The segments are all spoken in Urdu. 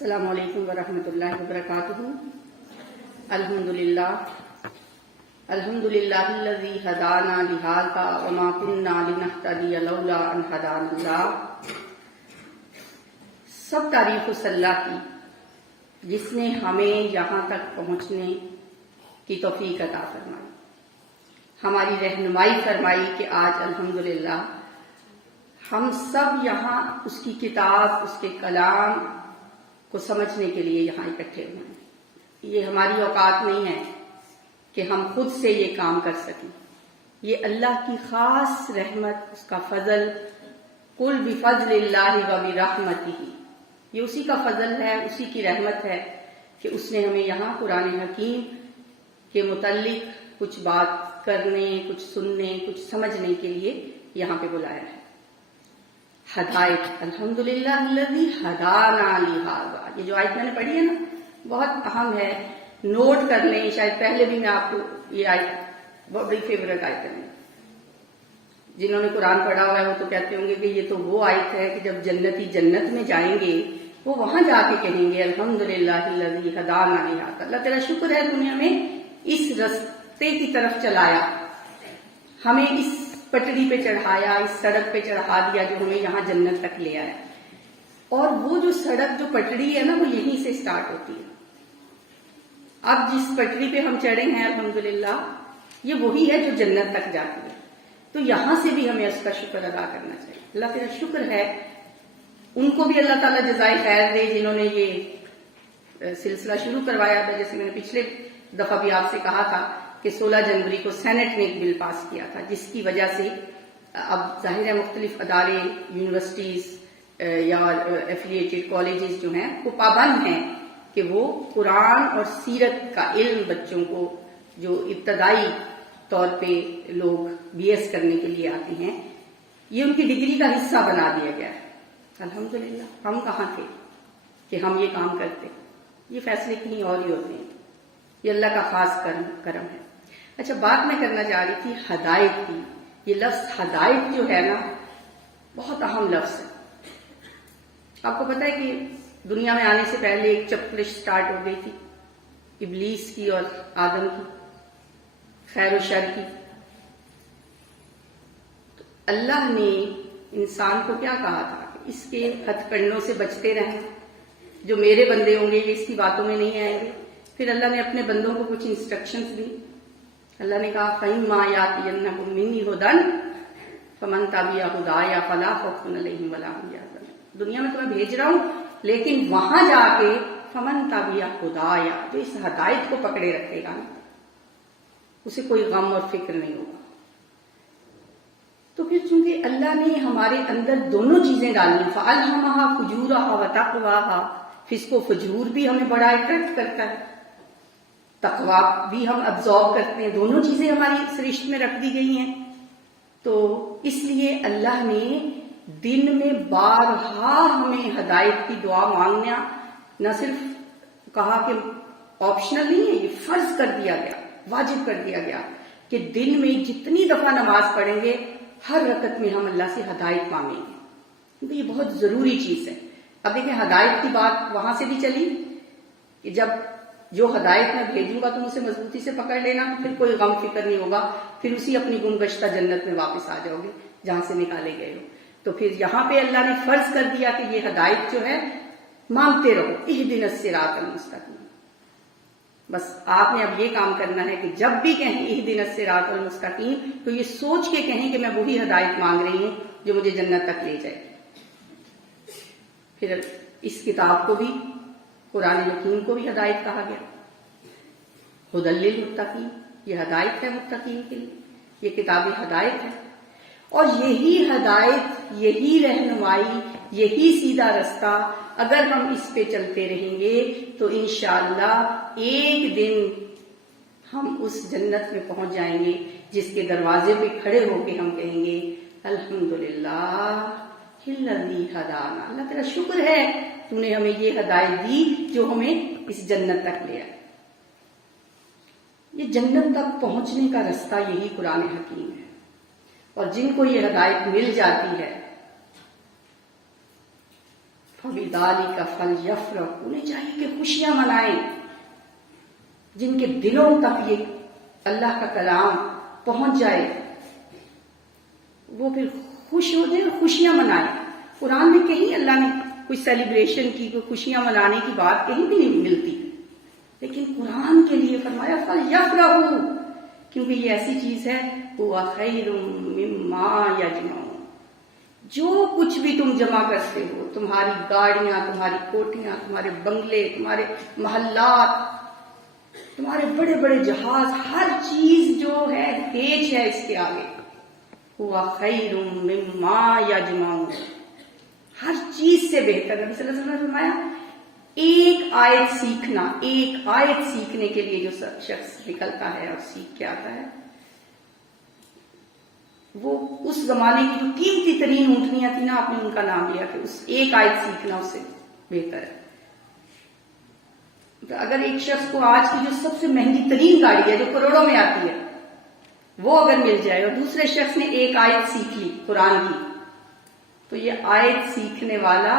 السلام علیکم ورحمۃ اللہ وبرکاتہ۔ الحمدللہ الذی ہدانا لہذا وما كنا لنہتدی لولا ان ہدانا اللہ۔ سب تعریف اس اللہ کی جس نے ہمیں یہاں تک پہنچنے کی توفیق عطا فرمائی، ہماری رہنمائی فرمائی کہ آج الحمدللہ ہم سب یہاں اس کی کتاب، اس کے کلام کو سمجھنے کے لیے یہاں اکٹھے ہوئے ہیں۔ یہ ہماری اوقات نہیں ہے کہ ہم خود سے یہ کام کر سکیں، یہ اللہ کی خاص رحمت، اس کا فضل۔ قل بفضل اللہ وبرحمتہ، یہ اسی کا فضل ہے، اسی کی رحمت ہے کہ اس نے ہمیں یہاں قرآن حکیم کے متعلق کچھ بات کرنے، کچھ سننے، کچھ سمجھنے کے لیے یہاں پہ بلایا ہے۔ ہدایت، الحمدللہ الذی ہدانا لہذا، یہ جو آیت میں نے پڑھی ہے نا، بہت اہم ہے، نوٹ کر لیں۔ شاید پہلے بھی میں آپ کو یہ آیت بہت بڑی فیورٹ آیت ہے، جنہوں نے قرآن پڑھا ہوا ہے وہ تو کہتے ہوں گے کہ یہ تو وہ آیت ہے کہ جب جنتی جنت میں جائیں گے وہ وہاں جا کے کہیں گے الحمدللہ الذی ہدانا لہذا، اللہ تیرا شکر ہے تو نے ہمیں اس رستے کی طرف چلایا، ہمیں اس پٹڑی پہ چڑھایا، اس سڑک پہ چڑھا دیا جو ہمیں یہاں جنت تک لے آیا۔ اور وہ جو سڑک، جو پٹڑی ہے نا، وہ یہیں سے سٹارٹ ہوتی ہے۔ اب جس پٹڑی پہ ہم چڑھے ہیں الحمدللہ، یہ وہی ہے جو جنت تک جاتی ہے۔ تو یہاں سے بھی ہمیں اس کا شکر ادا کرنا چاہیے۔ اللہ تیرا شکر ہے، ان کو بھی اللہ تعالیٰ جزائے خیر دے جنہوں نے یہ سلسلہ شروع کروایا تھا۔ جیسے میں نے پچھلے دفعہ بھی آپ سے کہا تھا کہ 16 جنوری کو سینٹ نے ایک بل پاس کیا تھا، جس کی وجہ سے اب ظاہر ہے مختلف ادارے، یونیورسٹیز یا ایفیلیٹڈ کالجز جو ہیں وہ پابند ہیں کہ وہ قرآن اور سیرت کا علم بچوں کو، جو ابتدائی طور پہ لوگ BS کرنے کے لیے آتے ہیں، یہ ان کی ڈگری کا حصہ بنا دیا گیا ہے۔ الحمدللہ ہم کہاں تھے کہ ہم یہ کام کرتے؟ یہ فیصلے کہیں اور ہی ہوتے ہیں، یہ اللہ کا خاص کرم ہے۔ اچھا، بات میں کرنا چاہ رہی تھی ہدایت کی۔ یہ لفظ ہدایت جو ہے نا، بہت اہم لفظ ہے۔ آپ کو پتا ہے کہ دنیا میں آنے سے پہلے ایک چپلش سٹارٹ ہو گئی تھی، ابلیس کی اور آدم کی، خیر و شر کی۔ تو اللہ نے انسان کو کیا کہا تھا کہ اس کے ہتھ کنڈوں سے بچتے رہیں، جو میرے بندے ہوں گے یہ اس کی باتوں میں نہیں آئیں گے۔ پھر اللہ نے اپنے بندوں کو کچھ انسٹرکشنز دی۔ اللہ نے کہا فَإِمَّا يَأْتِيَنَّكُم مِّنِّي هُدًى فَمَن تَبِعَ هُدَايَ فَلَا خَوْفٌ عَلَيْهِمْ وَلَا هُمْ يَحْزَنُونَ۔ دنیا میں تمہیں بھیج رہا ہوں، لیکن وہاں جا کے فَمَن تَبِعَ هُدَايَ، جو اس ہدایت کو پکڑے رکھے گا نا، اسے کوئی غم اور فکر نہیں ہوگا۔ تو پھر چونکہ اللہ نے ہمارے اندر دونوں چیزیں ڈالی، فَأَلْهَمَهَا فُجُورَهَا وَتَقْوَاهَا، فسق و فجور بھی ہمیں بڑا اٹریکٹ کرتا ہے، تقویٰ بھی ہم ابزارو کرتے ہیں، دونوں چیزیں ہماری اس رشت میں رکھ دی گئی ہیں۔ تو اس لیے اللہ نے دن میں بارہا ہمیں ہدایت کی دعا مانگنا نہ صرف کہا کہ آپشنل نہیں ہے، یہ فرض کر دیا گیا، واجب کر دیا گیا کہ دن میں جتنی دفعہ نماز پڑھیں گے ہر رکعت میں ہم اللہ سے ہدایت مانگیں گے، کیونکہ یہ بہت ضروری چیز ہے۔ اب دیکھیں، ہدایت کی بات وہاں سے بھی چلی کہ جب جو ہدایت میں بھیجوں گا تم اسے مضبوطی سے پکڑ لینا، پھر کوئی غم فکر نہیں ہوگا، پھر اسی اپنی گمگشتہ جنت میں واپس آ جاؤ گے جہاں سے نکالے گئے ہو۔ تو پھر یہاں پہ اللہ نے فرض کر دیا کہ یہ ہدایت جو ہے مانگتے رہو، اہدنا الصراط المستقیم۔ بس آپ نے اب یہ کام کرنا ہے کہ جب بھی کہیں اہدنا الصراط المستقیم تو یہ سوچ کے کہیں کہ میں وہی ہدایت مانگ رہی ہوں جو مجھے جنت تک لے جائے۔ پھر اس کتاب کو بھی، قرآن حکیم کو بھی ہدایت کہا گیا، ھدی للمتقین، یہ ہدایت ہے متقین کے لیے، یہ کتاب ہدایت ہے۔ اور یہی ہدایت، یہی رہنمائی، یہی سیدھا رستہ اگر ہم اس پہ چلتے رہیں گے تو انشاءاللہ ایک دن ہم اس جنت میں پہنچ جائیں گے جس کے دروازے پہ کھڑے ہو کے ہم کہیں گے الحمدللہ الذی ہدانا، اللہ تیرا شکر ہے تو نے ہمیں یہ ہدایت دی جو ہمیں اس جنت تک لے آئی۔ یہ جنت تک پہنچنے کا رستہ یہی قرآن حکیم ہے، اور جن کو یہ ہدایت مل جاتی ہے فَبِذَلِكَ فَلْيَفْرَحُوا، انہیں چاہیے کہ خوشیاں منائیں. جن کے دلوں تک یہ اللہ کا کلام پہنچ جائے وہ پھر خوش ہو جائیں اور خوشیاں منائیں. قرآن میں کہیں اللہ نے کوئی سیلیبریشن کی، کوئی خوشیاں منانے کی بات کہیں بھی نہیں ملتی، لیکن قرآن کے لیے فرمایا فَلْيَفْرَحُوا، کیونکہ یہ ایسی چیز ہے هُوَ خَيْرٌ مِّمَّا يَجْمَعُونَ. جو کچھ بھی تم جمع کرتے ہو، تمہاری گاڑیاں، تمہاری کوٹیاں، تمہارے بنگلے، تمہارے محلات، تمہارے بڑے بڑے جہاز، ہر چیز جو ہے ہیج ہے اس کے آگے. هُوَ خَيْرٌ مِّمَّا يَجْمَعُونَ، ہر چیز سے بہتر. نبی صلی اللہ علیہ وسلم نے فرمایا ایک آیت سیکھنا، ایک آیت سیکھنے کے لیے جو شخص نکلتا ہے اور سیکھ کے آتا ہے، وہ اس زمانے کی جو قیمتی ترین اونٹنیاں تھیں نا، آپ نے ان کا نام لیا کہ اس ایک آیت سیکھنا اس سے بہتر ہے. تو اگر ایک شخص کو آج کی جو سب سے مہنگی ترین گاڑی ہے جو کروڑوں میں آتی ہے وہ اگر مل جائے اور دوسرے شخص نے ایک آیت سیکھ لی قرآن کی، تو یہ آیت سیکھنے والا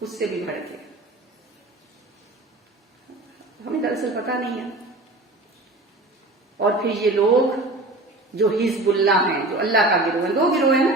اس سے بھی بڑھ گیا. ہمیں دراصل پتہ نہیں ہے. اور پھر یہ لوگ جو حزب اللہ ہیں، جو اللہ کا گروہ ہے، دو گروہ ہیں نا،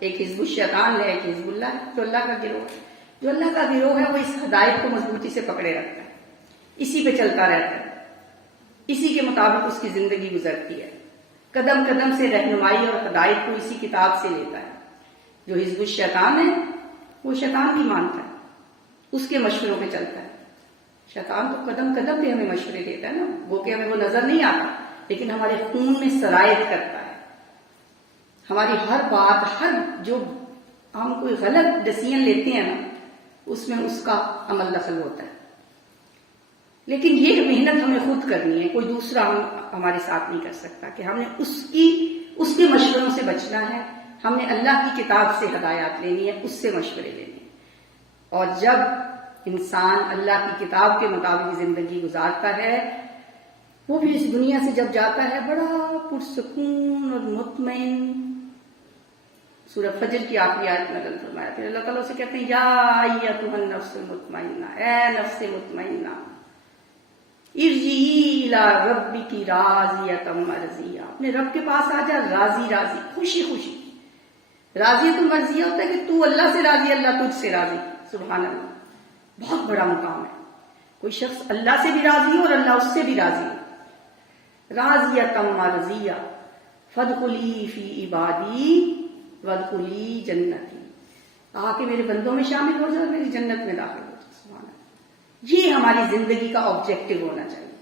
ایک حزب الشیطان ہے، ایک حزب اللہ ہے. جو اللہ کا گروہ ہے، جو اللہ کا گروہ ہے وہ اس ہدایت کو مضبوطی سے پکڑے رکھتا ہے، اسی پہ چلتا رہتا ہے، اسی کے مطابق اس کی زندگی گزرتی ہے، قدم قدم سے رہنمائی اور ہدایت کو اسی کتاب سے لیتا ہے. جو حزب الشیطان ہے وہ شیطان بھی مانتا ہے، اس کے مشوروں پہ چلتا ہے. شیطان تو قدم قدم پہ ہمیں مشورے دیتا ہے نا، وہ کہ ہمیں وہ نظر نہیں آتا، لیکن ہمارے خون میں سرایت کرتا ہے. ہماری ہر بات، ہر جو ہم کوئی غلط ڈیسیژن لیتے ہیں نا، اس میں اس کا عمل دخل ہوتا ہے. لیکن یہ محنت ہمیں خود کرنی ہے، کوئی دوسرا ہمارے ساتھ نہیں کر سکتا کہ ہم نے اس کے مشوروں سے بچنا ہے. ہم نے اللہ کی کتاب سے ہدایات لینی ہے، اس سے مشورے لینے ہیں. اور جب انسان اللہ کی کتاب کے مطابق زندگی گزارتا ہے، وہ بھی اس دنیا سے جب جاتا ہے بڑا پرسکون اور مطمئن. سورہ فجر کی آخری آیت میں اللہ فرمایا، پھر اللہ تعالیٰ سے کہتے ہیں یا ایتھا النفس المطمئنہ، اے نفس مطمئنہ، ارجعی الی ربک راضیۃ مرضیہ، اپنے رب کے پاس آ جا راضی راضی، خوشی خوشی. راضی تو مرضیہ ہوتا ہے کہ تو اللہ سے راضی، اللہ تجھ سے راضی. سبحان اللہ، بہت بڑا مقام ہے. کوئی شخص اللہ سے بھی راضی ہو اور اللہ اس سے بھی راضی ہو. راضیۃ مرضیہ فادخلی فی عبادی وادخلی جنتی، آ کے میرے بندوں میں شامل ہو جاؤ، میری جنت میں داخل ہو جاؤ. سبحان اللہ، یہ ہماری زندگی کا آبجیکٹو ہونا چاہیے.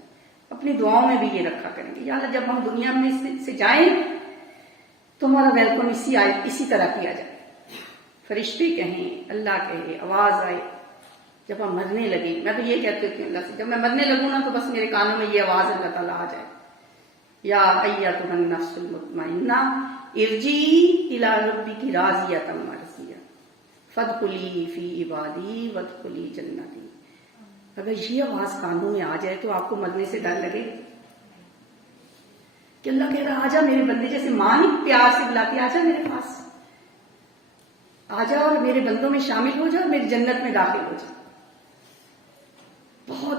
اپنی دعاؤں میں بھی یہ رکھا کریں گے، یا اللہ جب ہم دنیا میں سے جائیں تو ہمارا ویلکم اسی طرح کیا جائے. فرشتے کہیں، اللہ کہے، آواز آئے. جب ہم مرنے لگے، میں تو یہ کہتی ہوں اللہ سے، جب میں مرنے لگوں نا تو بس میرے کانوں میں یہ آواز اللہ تعالیٰ آ جائے، یا ایتھا النفس المطمئنہ ارجعی الی ربک راضیۃ مرضیہ فادخلی فی عبادی وادخلی جنتی. اگر یہ آواز کانوں میں آ جائے تو آپ کو مرنے سے ڈر لگے کہ اللہ کہہ رہا آ جا میرے بندے، جیسے ماں نہیں پیار سے بلاتی آ جا میرے پاس، آ جا اور میرے بندوں میں شامل ہو جا، میری جنت میں داخل ہو جا. بہت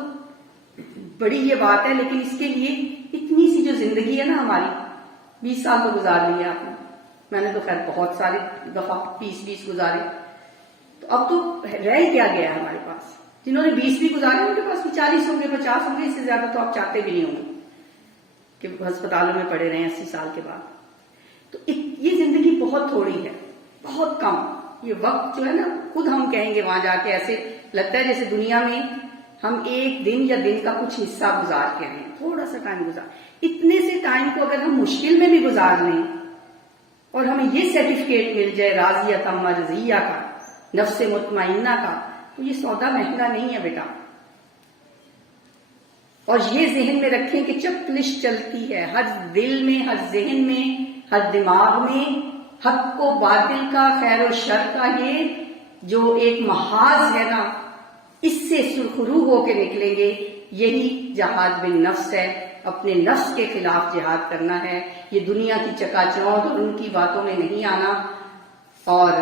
بڑی یہ بات ہے، لیکن اس کے لیے اتنی سی جو زندگی ہے نا ہماری، 20 سال تو گزار لیے آپ نے، میں نے تو خیر بہت ساری دفعہ 20 گزارے. تو اب تو رہ ہی کیا گیا ہے ہمارے پاس. جنہوں نے 20 بھی گزارے ان کے پاس بھی 40 ہوں گے، 50 ہوں گے، اس سے زیادہ تو آپ چاہتے بھی نہیں ہوں گے کہ ہسپتالوں میں پڑے رہے 80 سال کے بعد. تو یہ زندگی بہت تھوڑی ہے، بہت کم. یہ وقت جو ہے نا، خود ہم کہیں گے وہاں جا کے ایسے لگتا ہے جیسے دنیا میں ہم ایک دن یا دن کا کچھ حصہ گزار کے آئے، تھوڑا سا ٹائم گزار. اتنے سے ٹائم کو اگر ہم مشکل میں بھی گزار لیں اور ہمیں یہ سرٹیفکیٹ مل جائے راضیۃ مرضیہ کا، نفس مطمئنہ کا، تو یہ سودا مہنگا نہیں ہے بیٹا. اور یہ ذہن میں رکھیں کہ جب پلش چلتی ہے ہر دل میں، ہر ذہن میں، ہر دماغ میں، حق و باطل کا، خیر و شر کا یہ جو ایک محاذ ہے نا، اس سے سرخرو ہو کے نکلیں گے. یہی جہاد بالنفس ہے، اپنے نفس کے خلاف جہاد کرنا ہے. یہ دنیا کی چکا چوند اور ان کی باتوں میں نہیں آنا اور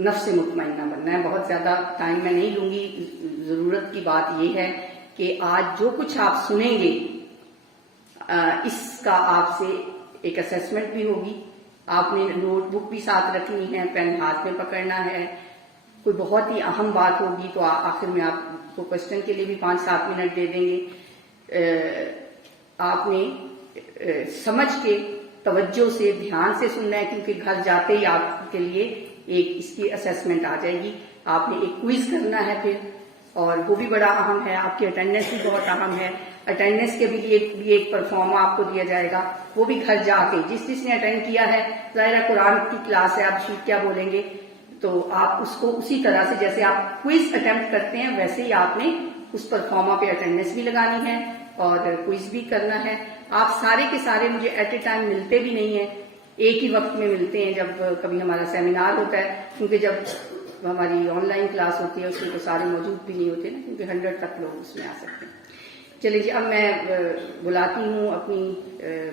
نفس مطمئنہ بننا ہے. بہت زیادہ ٹائم میں نہیں لوں گی. ضرورت کی بات یہ ہے کہ آج جو کچھ آپ سنیں گے اس کا آپ سے ایک اسیسمنٹ بھی ہوگی. آپ نے نوٹ بک بھی ساتھ رکھنی ہے, پین ہاتھ میں پکڑنا ہے. کوئی بہت ہی اہم بات ہوگی تو آخر میں آپ کو کوشچن کے لیے بھی 5-7 منٹ دے دیں گے. آپ نے سمجھ کے توجہ سے دھیان سے سننا ہے, کیونکہ گھر جاتے ہی آپ کے لیے ایک اس کی اسیسمنٹ آ جائے گی. آپ نے ایک کوئز کرنا ہے پھر, اور وہ بھی بڑا اہم ہے. آپ کی اٹینڈنس بھی بہت اہم ہے. اٹینڈنس کے بھی ایک پرفارم آپ کو دیا جائے گا, وہ بھی گھر جا کے جس نے اٹینڈ کیا ہے. ظاہر قرآن کی کلاس ہے, آپ شیٹ کیا بولیں گے, تو آپ اس کو اسی طرح سے جیسے آپ کوئز اٹیمپٹ کرتے ہیں ویسے ہی آپ نے اس پرفارما پہ اٹینڈنس بھی لگانی ہے اور کوئز بھی کرنا ہے. آپ سارے کے سارے مجھے ایٹ اے ٹائم ملتے بھی نہیں ہیں, ایک ہی وقت میں ملتے ہیں جب کبھی ہمارا سیمینار ہوتا ہے, کیونکہ جب ہماری آن لائن کلاس ہوتی ہے اس میں تو سارے موجود بھی نہیں ہوتے نا, کیونکہ 100 تک لوگ اس میں آ سکتے ہیں. چلیے جی, اب میں بلاتی ہوں اپنی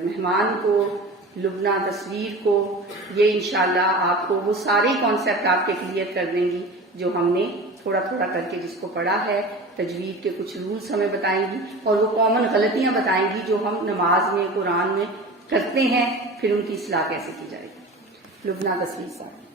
مہمان کو, لبنہ تصویر کو. یہ انشاءاللہ آپ کو وہ سارے کانسیپٹ آپ کے کلیئر کر دیں گی جو ہم نے تھوڑا تھوڑا کر کے جس کو پڑھا ہے. تجوید کے کچھ رولز ہمیں بتائیں گی اور وہ کامن غلطیاں بتائیں گی جو ہم نماز میں قرآن میں کرتے ہیں, پھر ان کی اصلاح کیسے کی جائے گی. لبنہ تصویر صاحب.